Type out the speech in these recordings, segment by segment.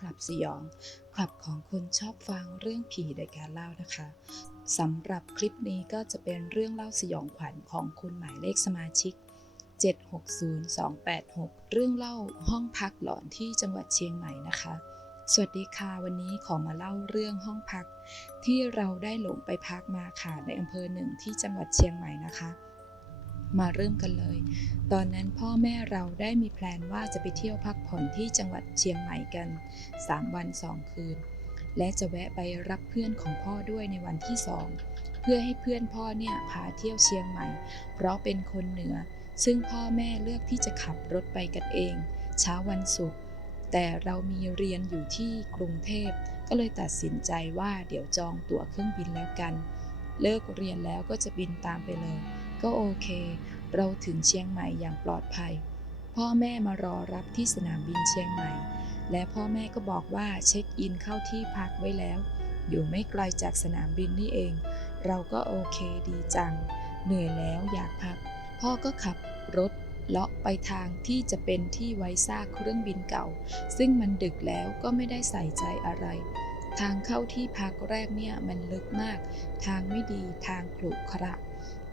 คลับสยอง คลับของคนชอบฟังเรื่องผีโดยการเล่านะคะสำหรับคลิปนี้ก็จะเป็นเรื่องเล่าสยองขวัญของคุณหมายเลขสมาชิก 760286 เรื่องเล่าห้องพักหลอนที่จังหวัดเชียงใหม่นะคะ สวัสดีค่ะวันนี้ขอมาเล่าเรื่องห้องพัก ที่เราได้หลงไปพักมาค่ะในอำเภอหนึ่งที่จังหวัดเชียงใหม่นะคะ มาเริ่มกันเลย ตอนนั้นพ่อแม่เราได้มีแพลนว่าจะไปเที่ยวพักผ่อนที่จังหวัดเชียงใหม่กัน 3 วัน 2 คืน และจะแวะไปรับเพื่อนของพ่อด้วยในวันที่2เพื่อให้เพื่อนพ่อเนี่ยพาเที่ยวเชียงใหม่ เพราะเป็นคนเหนือ ซึ่งพ่อแม่เลือกที่จะขับรถไปกันเอง เช้าวันศุกร์แต่เรามีเรียนอยู่ที่กรุงเทพ ก็เลยตัดสินใจว่าเดี๋ยวจองตั๋วเครื่องบินแล้วกัน เลิกเรียนแล้วก็จะบินตามไปเลย ก็โอเค เราถึงเชียงใหม่อย่างปลอดภัย พ่อแม่มารอรับที่สนามบินเชียงใหม่ และพ่อแม่ก็บอกว่าเช็คอินเข้าที่พักไว้แล้ว อยู่ไม่ไกลจากสนามบินนี่เอง เราก็โอเคดีจัง เหนื่อยแล้วอยากพัก พ่อก็ขับรถเลาะไปทางที่จะเป็นที่ไว้ซากเครื่องบินเก่า ซึ่งมันดึกแล้วก็ไม่ได้ใส่ใจอะไร ทางเข้าที่พักแรกเนี่ยมันลึกมาก ทางไม่ดีทางขรุขระ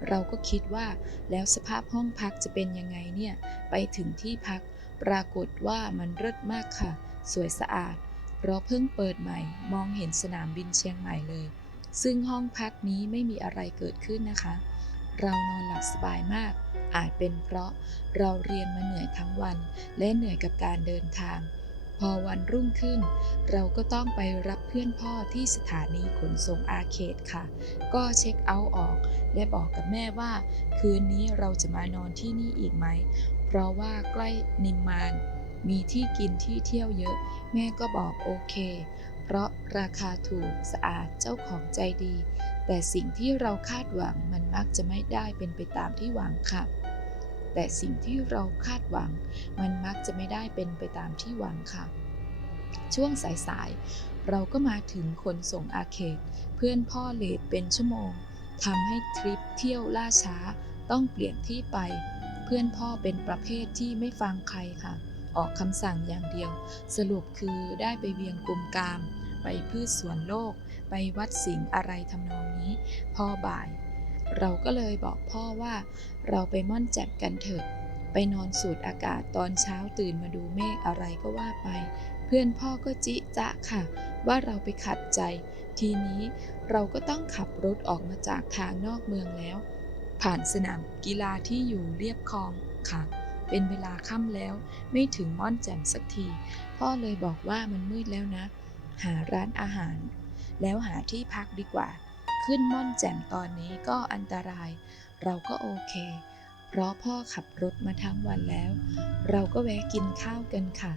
เราก็คิดว่าแล้วสภาพห้องพักจะเป็นยังไงเนี่ย ไปถึงที่พักปรากฏว่ามันเลิศมากค่ะ สวยสะอาด เพราะเพิ่งเปิดใหม่ มองเห็นสนามบินเชียงใหม่เลย ซึ่งห้องพักนี้ไม่มีอะไรเกิดขึ้นนะคะ เรานอนหลับสบายมาก อาจเป็นเพราะเราเรียนมาเหนื่อยทั้งวัน และเหนื่อยกับการเดินทาง พอวันรุ่งขึ้น เราก็ต้องไปรับเพื่อนพ่อที่สถานีขนส่งอาเขตค่ะ ก็เช็คเอาท์ออก และบอกกับแม่ว่า คืนนี้เราจะมานอนที่นี่อีกไหม เพราะว่าใกล้นิมมาน มีที่กินที่เที่ยวเยอะ แม่ก็บอกโอเค เพราะราคาถูกสะอาดเจ้าของใจดี แต่สิ่งที่เราคาดหวังมันมักจะไม่ได้เป็นไปตามที่หวังค่ะ แต่สิ่งที่เราคาดหวัง มันมักจะไม่ได้เป็นไปตามที่หวังค่ะ ช่วงสายๆ เราก็มาถึงขนส่งอาเขต เพื่อนพ่อเลทเป็นชั่วโมงทำให้ทริปเที่ยวล่าช้าต้องเปลี่ยนที่ไป เพื่อนพ่อเป็นประเภทที่ไม่ฟังใครค่ะ ออกคำสั่งอย่างเดียว สรุปคือได้ไปเวียงกุมกาม ไปพืชสวนโลก ไปวัดสิงห์อะไรทำนองนี้พ่อบ่าย เราก็เลยบอกพ่อว่าเราไปม่อนแจ่มกันเถอะ ไปนอนสูดอากาศตอนเช้าตื่นมาดูเมฆอะไรก็ว่าไป เพื่อนพ่อก็จิจะค่ะ ว่าเราไปขัดใจ ทีนี้เราก็ต้องขับรถออกมาจากทางนอกเมืองแล้ว ผ่านสนามกีฬาที่อยู่เรียบคลองค่ะ เป็นเวลาค่ำแล้ว ไม่ถึงม่อนแจ่มสักที พ่อเลยบอกว่ามันมืดแล้วนะ หาร้านอาหาร แล้วหาที่พักดีกว่า ขึ้นม่อนแจ่มตอนนี้ก็อันตราย เราก็โอเค เพราะพ่อขับรถมาทั้งวันแล้ว เราก็แวะกินข้าวกันค่ะ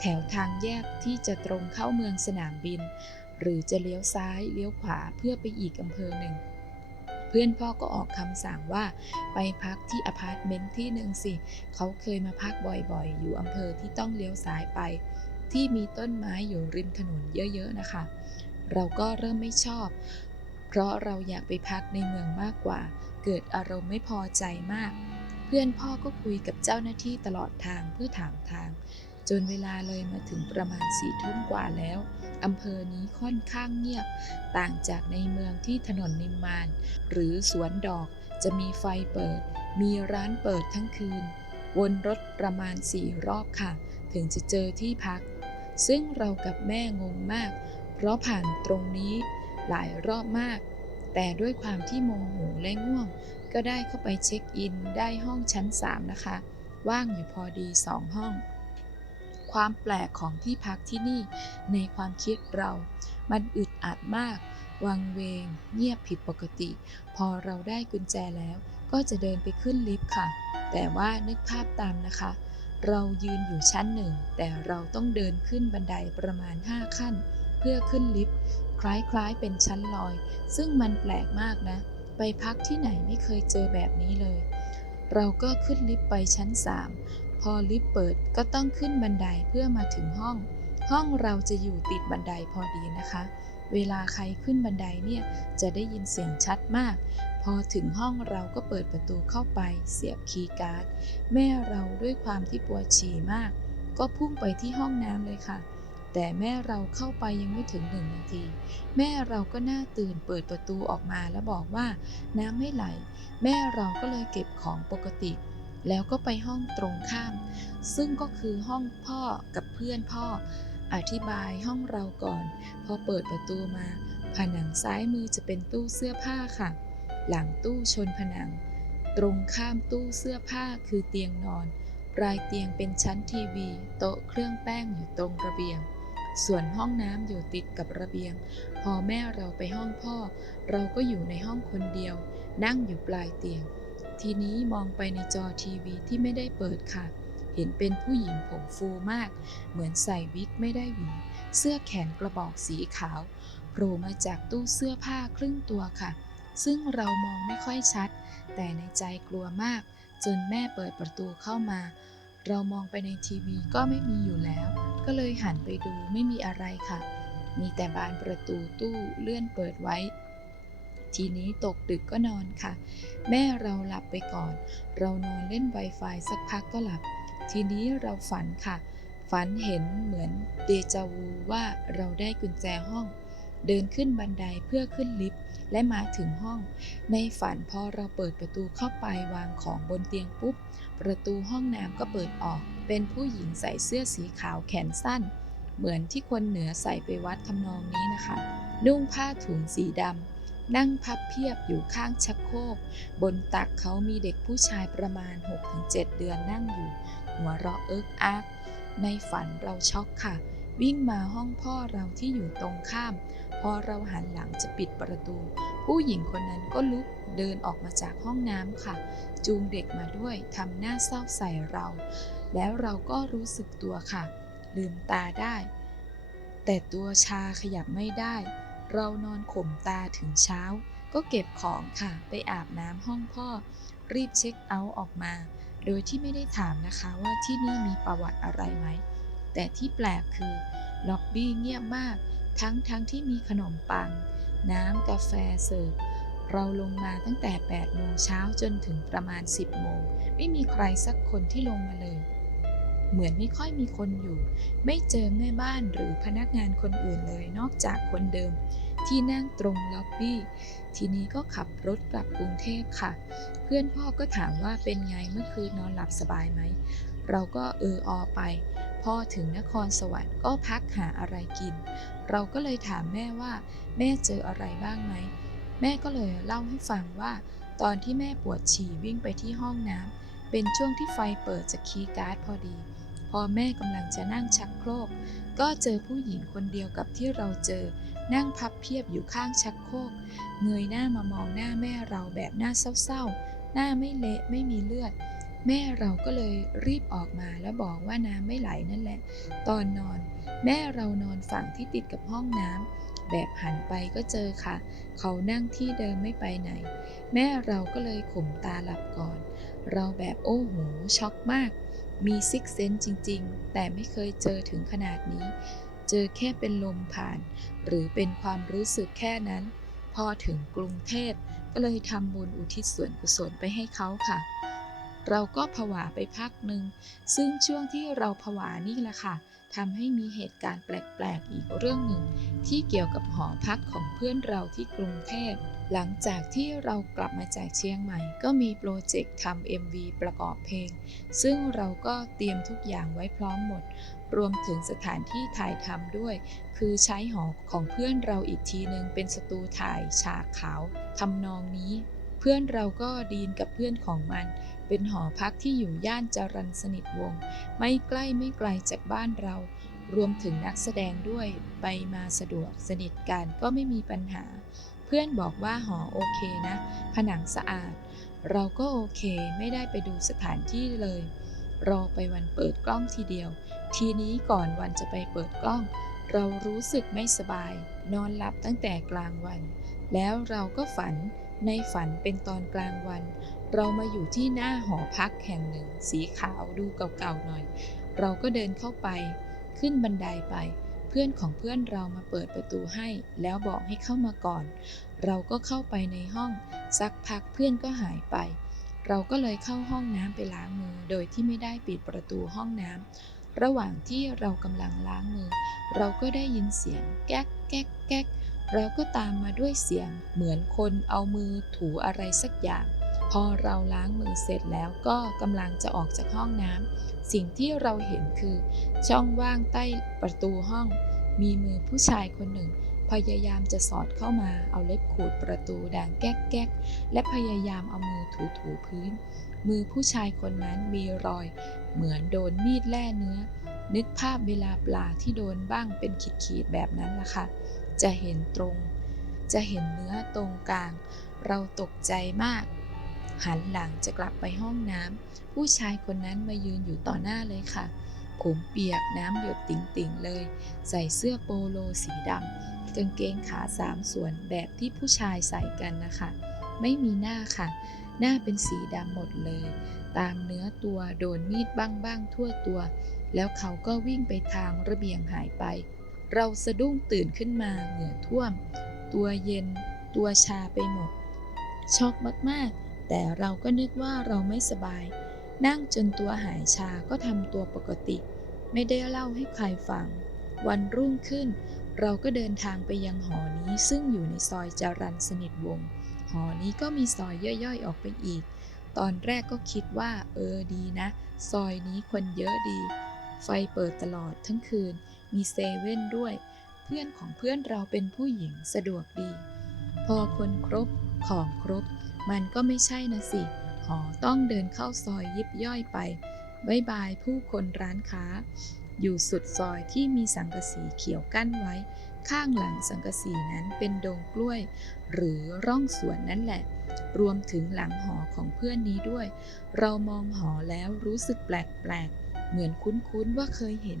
แถวทางแยกที่จะตรงเข้าเมืองสนามบิน หรือจะเลี้ยวซ้ายเลี้ยวขวาเพื่อไปอีกอำเภอหนึ่ง เพื่อนพ่อก็ออกคำสั่งว่าไปพักที่อพาร์ตเมนต์ที่หนึ่งสิ เขาเคยมาพักบ่อยๆ อยู่อำเภอที่ต้องเลี้ยวซ้ายไป ที่มีต้นไม้อยู่ริมถนนเยอะๆนะคะเราก็เริ่มไม่ชอบ ราะเราอยากไปพักในเมืองมากกว่า เกิดอารมณ์ไม่พอใจมาก เพื่อนพ่อก็คุยกับเจ้าหน้าที่ตลอดทางเพื่อถามทาง จนเวลาเลยมาถึงประมาณสี่ทุ่มกว่าแล้วอำเภอนี้ค่อนข้างเงียบ ต่างจากในเมืองที่ถนนนิมมาน หรือสวนดอกจะมีไฟเปิด มีร้านเปิดทั้งคืน วนรถประมาณสี่รอบค่ะ ถึงจะเจอที่พัก ซึ่งเรากับแม่งงมาก เพราะผ่านตรงนี้หลายรอบมาก แต่ด้วยความที่โมโหและง่วง ก็ได้เข้าไปเช็คอินได้ห้องชั้น 3 นะคะ ว่างอยู่พอดีสองห้อง ความแปลกของที่พักที่นี่ในความคิดเรา มันอึดอัดมาก วังเวง เงียบผิดปกติ พอเราได้กุญแจแล้ว ก็จะเดินไปขึ้นลิฟต์ค่ะ แต่ว่านึกภาพตามนะคะ เรายืนอยู่ชั้นหนึ่งแต่เราต้องเดินขึ้นบันไดประมาณ 5 ขั้น พื่อขึ้นลิฟต์คล้ายๆเป็นชั้นลอย ซึ่งมันแปลกมากนะ ไปพักที่ไหนไม่เคยเจอแบบนี้เลย เราก็ขึ้นลิฟต์ไปชั้น 3 พอลิฟต์เปิดก็ต้องขึ้นบันไดเพื่อมาถึงห้อง ห้องเราจะอยู่ติดบันไดพอดีนะคะ เวลาใครขึ้นบันไดเนี่ยจะได้ยินเสียงชัดมาก พอถึงห้องเราก็เปิดประตูเข้าไปเสียบคีย์การ์ด แม่เราด้วยความที่ปวดฉี่มาก ก็พุ่งไปที่ห้องน้ำเลยค่ะ แต่แม่เราเข้าไปยังไม่ถึงหนึ่งนาที แม่เราก็น่าตื่นเปิดประตูออกมาแล้วบอกว่า น้ำไม่ไหล แม่เราก็เลยเก็บของปกติ แล้วก็ไปห้องตรงข้าม ซึ่งก็คือห้องพ่อกับเพื่อนพ่อ อธิบายห้องเราก่อน พอเปิดประตูมา ผนังซ้ายมือจะเป็นตู้เสื้อผ้าค่ะ หลังตู้ชนผนัง ตรงข้ามตู้เสื้อผ้าคือเตียงนอนปลายเตียงเป็นชั้นทีวี โต๊ะเครื่องแป้งอยู่ตรงระเบียง ส่วนห้องน้ำอยู่ติดกับระเบียง พอแม่เราไปห้องพ่อ เราก็อยู่ในห้องคนเดียว นั่งอยู่ปลายเตียง ทีนี้มองไปในจอทีวีที่ไม่ได้เปิดค่ะ เห็นเป็นผู้หญิงผมฟูมาก เหมือนใส่วิกไม่ได้หวีเสื้อแขนกระบอกสีขาวโผล่มาจากตู้เสื้อผ้าครึ่งตัวค่ะ ซึ่งเรามองไม่ค่อยชัด แต่ในใจกลัวมาก จนแม่เปิดประตูเข้ามา เรามองไปในทีวีก็ไม่มีอยู่แล้ว ก็เลยหันไปดูไม่มีอะไรค่ะ มีแต่บานประตูตู้เลื่อนเปิดไว้ ทีนี้ตกดึกก็นอนค่ะ แม่เราหลับไปก่อน เรานอนเล่น Wi-Fi สักพักก็หลับ ทีนี้เราฝันค่ะ ฝันเห็นเหมือนเดจาวูว่าเราได้กุญแจห้อง เดินขึ้นบันไดเพื่อขึ้นลิฟต์และมาถึงห้อง ในฝันพอเราเปิดประตูเข้าไปวางของบนเตียงปุ๊บ ประตูห้องน้ำก็เปิดออก เป็นผู้หญิงใส่เสื้อสีขาวแขนสั้น เหมือนที่คนเหนือใส่ไปวัดทำนองนี้นะคะ นุ่งผ้าถุงสีดำนั่งพับเพียบอยู่ข้างชักโครกบนตักเขามีเด็กผู้ชายประมาณ 6-7 เดือนนั่งอยู่ หัวเราะเอิกอักในฝันเราช็อกค่ะ วิ่งมาห้องพ่อเราที่อยู่ตรงข้าม พอเราหันหลังจะปิดประตู ผู้หญิงคนนั้นก็ลุกเดินออกมาจากห้องน้ำค่ะ จูงเด็กมาด้วยทำหน้าเศร้าใส่เรา แล้วเราก็รู้สึกตัวค่ะ ลืมตาได้ แต่ตัวชาขยับไม่ได้ เรานอนข่มตาถึงเช้า ก็เก็บของค่ะ ไปอาบน้ำห้องพ่อ รีบเช็คเอาท์ออกมา โดยที่ไม่ได้ถามนะคะว่าที่นี่มีประวัติอะไรไหม แต่ที่แปลกคือล็อบบี้เงียบมาก ทั้งทั้งที่มีขนมปัง น้ำกาแฟเสิร์ฟเราลงมาตั้งแต่ 8 โมงเช้าจนถึงประมาณ 10 โมง ไม่มีใครสักคนที่ลงมาเลย เหมือนไม่ค่อยมีคนอยู่ ไม่เจอแม่บ้านหรือพนักงานคนอื่นเลยนอกจากคนเดิม ที่นั่งตรงล็อบบี้ ทีนี้ก็ขับรถกลับกรุงเทพค่ะ เพื่อนพ่อก็ถามว่าเป็นไงเมื่อคืนนอนหลับสบายไหม เราก็เอออไป พอถึงนครสวรรค์ก็พักหาอะไรกิน เราก็เลยถามแม่ว่า แม่เจออะไรบ้างไหม แม่ก็เลยเล่าให้ฟังว่า ตอนที่แม่ปวดฉี่วิ่งไปที่ห้องน้ำเป็นช่วงที่ไฟเปิดจากคีย์การ์ดพอดี พอแม่กำลังจะนั่งชักโครก ก็เจอผู้หญิงคนเดียวกับที่เราเจอ นั่งพับเพียบอยู่ข้างชักโครก เงยหน้ามามองหน้าแม่เราแบบหน้าเศร้าๆ หน้าไม่เละไม่มีเลือด แม่เราก็เลยรีบออกมาแล้วบอกว่าน้ำไม่ไหลนั่นแหละ ตอนนอน แม่เรานอนฝั่งที่ติดกับห้องน้ำแบบหันไปก็เจอค่ะ เขานั่งที่เดิมไม่ไปไหน แม่เราก็เลยข่มตาหลับก่อน เราแบบโอ้โหช็อกมาก มีซิกเซนจริง ๆ แต่ไม่เคยเจอถึงขนาดนี้ เจอแค่เป็นลมผ่าน หรือเป็นความรู้สึกแค่นั้น พอถึงกรุงเทพก็เลยทำบุญอุทิศส่วนกุศลไปให้เขาค่ะ เราก็ผวาไปพักหนึ่ง ซึ่งช่วงที่เราผวานี่แหละค่ะทำให้มีเหตุการณ์แปลกๆ อีกเรื่องหนึ่ง ที่เกี่ยวกับหอพักของเพื่อนเราที่กรุงเทพ หลังจากที่เรากลับมาจากเชียงใหม่ ก็มีโปรเจกต์ทำ MV ประกอบเพลง ซึ่งเราก็เตรียมทุกอย่างไว้พร้อมหมด รวมถึงสถานที่ถ่ายทำด้วย คือใช้หอของเพื่อนเราอีกทีหนึ่งเป็นสตูถ่ายฉากขาวทำนองนี้ เพื่อนเราก็ดีนกับเพื่อนของมัน เป็นหอพักที่อยู่ย่านจรัญสนิทวงศ์ไม่ใกล้ไม่ไกลจากบ้านเรา รวมถึงนักแสดงด้วยไปมาสะดวกสนิทกันก็ไม่มีปัญหา เพื่อนบอกว่าหอโอเคนะ ผนังสะอาด เราก็โอเคไม่ได้ไปดูสถานที่เลย รอไปวันเปิดกล้องทีเดียว ทีนี้ก่อนวันจะไปเปิดกล้อง เรารู้สึกไม่สบาย นอนหลับตั้งแต่กลางวัน แล้วเราก็ฝันในฝันเป็นตอนกลางวัน เรามาอยู่ที่หน้าหอพักแห่งหนึ่ง สีขาวดูเก่าๆหน่อย เราก็เดินเข้าไป ขึ้นบันไดไป เพื่อนของเพื่อนเรามาเปิดประตูให้ แล้วบอกให้เข้ามาก่อน เราก็เข้าไปในห้อง สักพักเพื่อนก็หายไป เราก็เลยเข้าห้องน้ำไปล้างมือ โดยที่ไม่ได้ปิดประตูห้องน้ำระหว่างที่เรากำลังล้างมือ เราก็ได้ยินเสียงแก๊กแก๊กแก๊กแล้วก็ตามมาด้วยเสียงเหมือนคนเอามือถูอะไรสักอย่าง พอเราล้างมือเสร็จแล้วก็กำลังจะออกจากห้องน้ำสิ่งที่เราเห็นคือ ช่องว่างใต้ประตูห้อง มีมือผู้ชายคนหนึ่ง พยายามจะสอดเข้ามาเอาเล็บขูดประตูดังแก๊กแก๊กและพยายามเอามือถูถูพื้น มือผู้ชายคนนั้นมีรอย เหมือนโดนมีดแล่เนื้อ นึกภาพเวลาปลาที่โดนบ้างเป็นขีดๆแบบนั้นล่ะค่ะจะเห็นตรง จะเห็นเนื้อตรงกลาง เราตกใจมาก หันหลังจะกลับไปห้องน้ำผู้ชายคนนั้นมายืนอยู่ต่อหน้าเลยค่ะ ผมเปียกน้ำหยดติ่งๆเลย ใส่เสื้อโปโลสีดำกางเกงขาสามส่วนแบบที่ผู้ชายใส่กันนะคะ ไม่มีหน้าค่ะ หน้าเป็นสีดำหมดเลย ตามเนื้อตัวโดนมีดบ้างๆทั่วตัว แล้วเขาก็วิ่งไปทางระเบียงหายไป เราสะดุ้งตื่นขึ้นมาเหงื่อท่วม ตัวเย็น ตัวชาไปหมดช็อกมากๆ แต่เราก็นึกว่าเราไม่สบาย นั่งจนตัวหายชาก็ทำตัวปกติ ไม่ได้เล่าให้ใครฟัง วันรุ่งขึ้น เราก็เดินทางไปยังหอนี้ซึ่งอยู่ในซอยจรันสนิทวง หอนี้ก็มีซอยย่อยๆออกไปอีก ตอนแรกก็คิดว่า เออดีนะ ซอยนี้คนเยอะดี ไฟเปิดตลอดทั้งคืน มีเซเว่นด้วย เพื่อนของเพื่อนเราเป็นผู้หญิงสะดวกดี พอคนครบของครบ มันก็ไม่ใช่นะสิหอต้องเดินเข้าซอยยิบย่อยไปบายบายผู้คนร้านค้า อยู่สุดซอยที่มีสังกะสีเขียวกั้นไว้ ข้างหลังสังกะสีนั้นเป็นดงกล้วย หรือร่องสวนนั่นแหละ รวมถึงหลังหอของเพื่อนนี้ด้วย เรามองหอแล้วรู้สึกแปลกๆ เหมือนคุ้นๆว่าเคยเห็น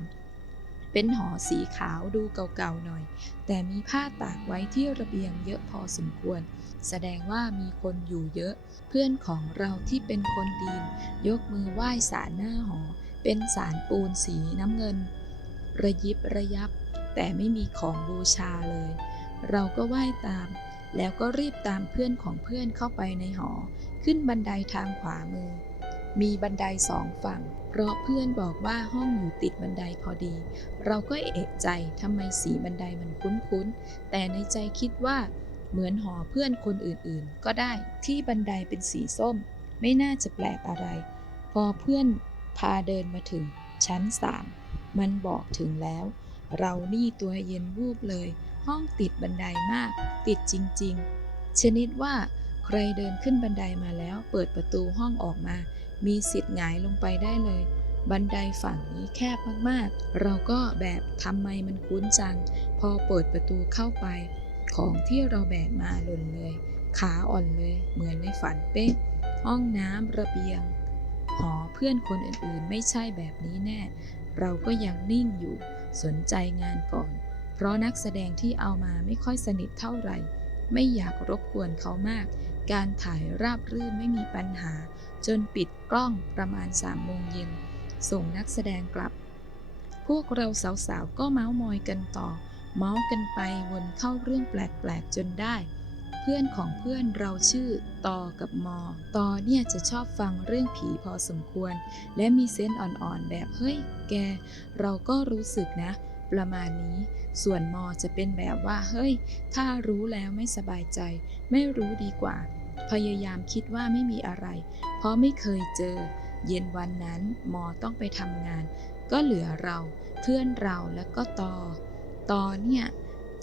เป็นหอสีขาวดูเก่าๆหน่อย แต่มีผ้าตากไว้ที่ระเบียงเยอะพอสมควร แสดงว่ามีคนอยู่เยอะ เพื่อนของเราที่เป็นคนดีน ยกมือไหว้สารหน้าหอ เป็นสารปูนสีน้ำเงิน ระยิบระยับ แต่ไม่มีของบูชาเลย เราก็ไหว้ตาม แล้วก็รีบตามเพื่อนของเพื่อนเข้าไปในหอ ขึ้นบันไดทางขวามือ มีบันไดสองฝั่ง ราะเพื่อนบอกว่าห้องอยู่ติดบันไดพอดี เราก็เอกใจทำไมสีบันไดมันคุ้นๆ แต่ในใจคิดว่าเหมือนหอเพื่อนคนอื่นๆ ก็ได้ที่บันไดเป็นสีส้ม ไม่น่าจะแปลกอะไร พอเพื่อนพาเดินมาถึง ชั้นสามมันบอกถึงแล้ว เรานี่ตัวเย็นวูบเลย ห้องติดบันไดมาก ติดจริง ๆ ชนิดว่าใครเดินขึ้นบันไดมาแล้ว เปิดประตูห้องออกมา มีสิทธิ์หงายลงไปได้เลย บันไดฝั่งนี้แคบมากๆ เราก็แบบทำไมมันคุ้นจัง พอเปิดประตูเข้าไป ของที่เราแบกมาหล่นเลย ขาอ่อนเลยเหมือนในฝันเป๊ะ ห้องน้ำระเบียง หอเพื่อนคนอื่นๆ ไม่ใช่แบบนี้แน่ เราก็ยังนิ่งอยู่ สนใจงานก่อน เพราะนักแสดงที่เอามาไม่ค่อยสนิทเท่าไหร่ ไม่อยากรบกวนเขามาก การถ่ายราบรื่นไม่มีปัญหา จนปิดกล้องประมาณสามโมงเย็น ส่งนักแสดงกลับ พวกเราสาวๆ ก็เมาส์มอยกันต่อ เมาส์กันไปวนเข้าเรื่องแปลกๆ จนได้ เพื่อนของเพื่อนเราชื่อตอกับมอ ตอเนี่ยจะชอบฟังเรื่องผีพอสมควร และมีเซนส์อ่อนๆ แบบเฮ้ย แก เราก็รู้สึกนะ ประมาณนี้ ส่วนมอจะเป็นแบบว่า เฮ้ย ถ้ารู้แล้วไม่สบายใจ ไม่รู้ดีกว่า พยายามคิดว่าไม่มีอะไร เพราะไม่เคยเจอ เย็นวันนั้นมอต้องไปทำงาน ก็เหลือเรา เพื่อนเราแล้วก็ตอ ตอเนี่ย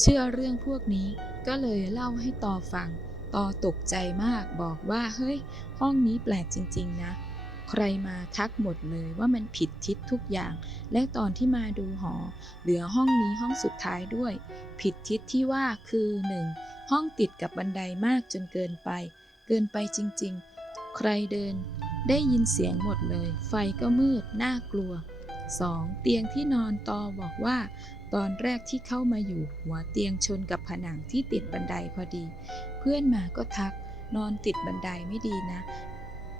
เชื่อเรื่องพวกนี้ ก็เลยเล่าให้ตอฟัง ตอตกใจมากบอกว่า เฮ้ย ห้องนี้แปลกจริง ๆ นะ ใครมาทักหมดเลยว่ามันผิดทิศทุกอย่าง และตอนที่มาดูหอ เหลือห้องนี้ห้องสุดท้ายด้วย ผิดทิศที่ว่าคือ 1. ห้องติดกับบันไดมากจนเกินไป เกินไปจริงๆ ใครเดิน ได้ยินเสียงหมดเลย ไฟก็มืด น่ากลัว 2. เตียงที่นอนตอบอกว่า ตอนแรกที่เข้ามาอยู่ หัวเตียงชนกับผนังที่ติดบันไดพอดี เพื่อนมาก็ทักนอนติดบันไดไม่ดีนะ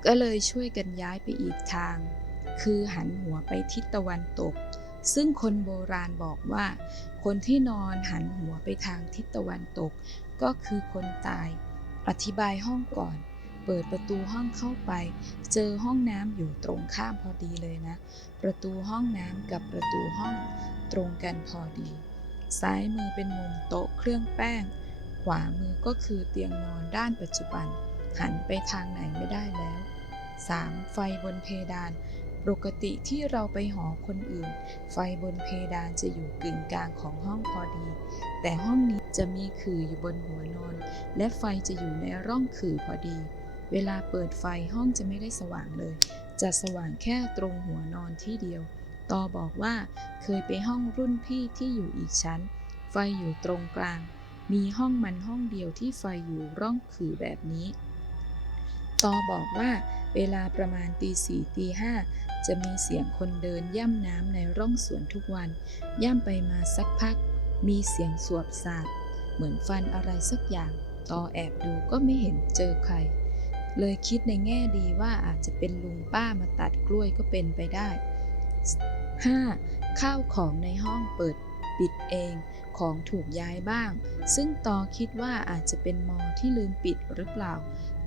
ก็เลยช่วยกันย้ายไปอีกทาง คือหันหัวไปทิศตะวันตก ซึ่งคนโบราณบอกว่า คนที่นอนหันหัวไปทางทิศตะวันตก ก็คือคนตาย อธิบายห้องก่อน เปิดประตูห้องเข้าไป เจอห้องน้ำอยู่ตรงข้ามพอดีเลยนะ ประตูห้องน้ำกับประตูห้องตรงกันพอดี ซ้ายมือเป็นมุมโต๊ะเครื่องแป้ง ขวามือก็คือเตียงนอนด้านปัจจุบันหันไปทางไหนไม่ได้แล้ว 3. ไฟบนเพดาน ปกติที่เราไปหอคนอื่น ไฟบนเพดานจะอยู่กึ่งกลางของห้องพอดี แต่ห้องนี้จะมีขื่ออยู่บนหัวนอน และไฟจะอยู่ในร่องขื่อพอดี เวลาเปิดไฟห้องจะไม่ได้สว่างเลย จะสว่างแค่ตรงหัวนอนที่เดียวตอบอกว่าเคยไปห้องรุ่นพี่ที่อยู่อีกชั้น ไฟอยู่ตรงกลาง มีห้องมันห้องเดียวที่ไฟอยู่ร่องขื่อแบบนี้ตอบอกว่า เวลาประมาณตีสี่ตีห้าจะมีเสียงคนเดินย่ำน้ำในร่องสวนทุกวัน ย่ำไปมาสักพัก มีเสียงสวบสาบ เหมือนฟันอะไรสักอย่าง ต่อแอบดูก็ไม่เห็นเจอใคร เลยคิดในแง่ดีว่าอาจจะเป็นลุงป้ามาตัดกล้วยก็เป็นไปได้ 5. ข้าวของในห้องเปิดปิดเองของถูกย้ายบ้าง ซึ่งตอคิดว่าอาจจะเป็นมอที่ลืมปิดหรือเปล่า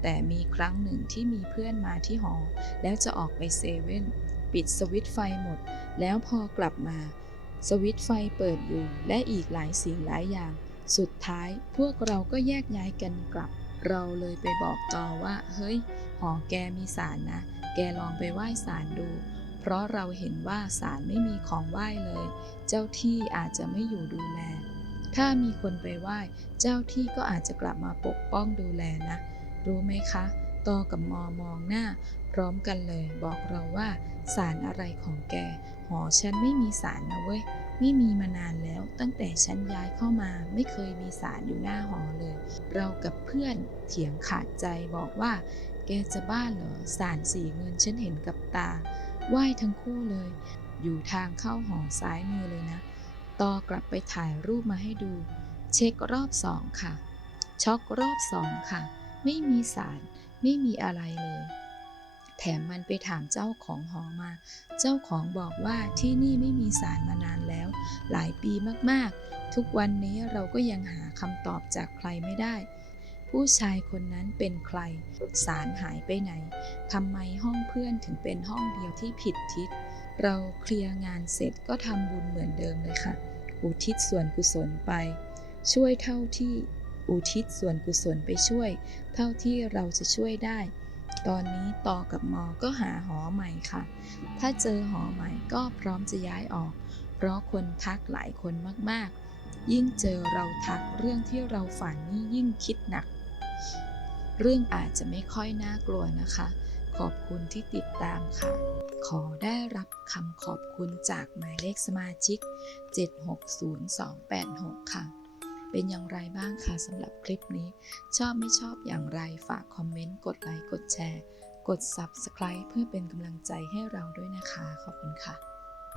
แต่มีครั้งหนึ่งที่มีเพื่อนมาที่หอ แล้วจะออกไปเซเว่นปิดสวิตไฟหมด แล้วพอกลับมา สวิตไฟเปิดอยู่ และอีกหลายสิ่งหลายอย่าง สุดท้ายพวกเราก็แยกย้ายกันกลับ เราเลยไปบอกตอว่า เฮ้ย หอแกมีสารนะ แกลองไปไหว้สารดู เพราะเราเห็นว่าสารไม่มีของไหว้เลย เจ้าที่อาจจะไม่อยู่ดูแล ถ้ามีคนไปไหว้ เจ้าที่ก็อาจจะกลับมาปกป้องดูแลนะ รู้ไหมคะตอกับมอมองหน้า พร้อมกันเลย บอกเราว่าสารอะไรของแก หอฉันไม่มีสารนะเว้ย ไม่มีมานานแล้ว ตั้งแต่ฉันย้ายเข้ามาไม่เคยมีสารอยู่หน้าหอเลย เรากับเพื่อนเถียงขาดใจบอกว่า แกจะบ้าเหรอสารสีเงินฉันเห็นกับตาไหว้ทั้งคู่เลย อยู่ทางเข้าหอซ้ายมือเลยนะตอกลับไปถ่ายรูปมาให้ดู เช็ครอบสองค่ะ ช็อกรอบสองค่ะ ไม่มีสารไม่มีอะไรเลย แถมมันไปถามเจ้าของหอมา เจ้าของบอกว่าที่นี่ไม่มีสารมานานแล้ว หลายปีมากๆ ทุกวันนี้เราก็ยังหาคำตอบจากใครไม่ได้ ผู้ชายคนนั้นเป็นใคร สารหายไปไหนทำไมห้องเพื่อนถึงเป็นห้องเดียวที่ผิดทิศ เราเคลียร์งานเสร็จก็ทำบุญเหมือนเดิมเลยค่ะ อุทิศส่วนกุศลไป ช่วยเท่าที่ อุทิศส่วนกุศลไปช่วย เท่าที่เราจะช่วยได้ ตอนนี้ต่อกับมอก็หาหอใหม่ค่ะ ถ้าเจอหอใหม่ก็พร้อมจะย้ายออก เพราะคนทักหลายคนมากๆ ยิ่งเจอเราทักเรื่องที่เราฝันนี่ยิ่งคิดหนัก เรื่องอาจจะไม่ค่อยน่ากลัวนะคะ ขอบคุณที่ติดตามค่ะ ขอได้รับคำขอบคุณจากหมายเลขสมาชิก 760286 ค่ะ เป็นอย่างไรบ้างคะสำหรับคลิปนี้ ชอบไม่ชอบอย่างไรฝากคอมเมนต์กดไลค์กดแชร์ กด Subscribe เพื่อเป็นกำลังใจให้เราด้วยนะคะ ขอบคุณค่ะ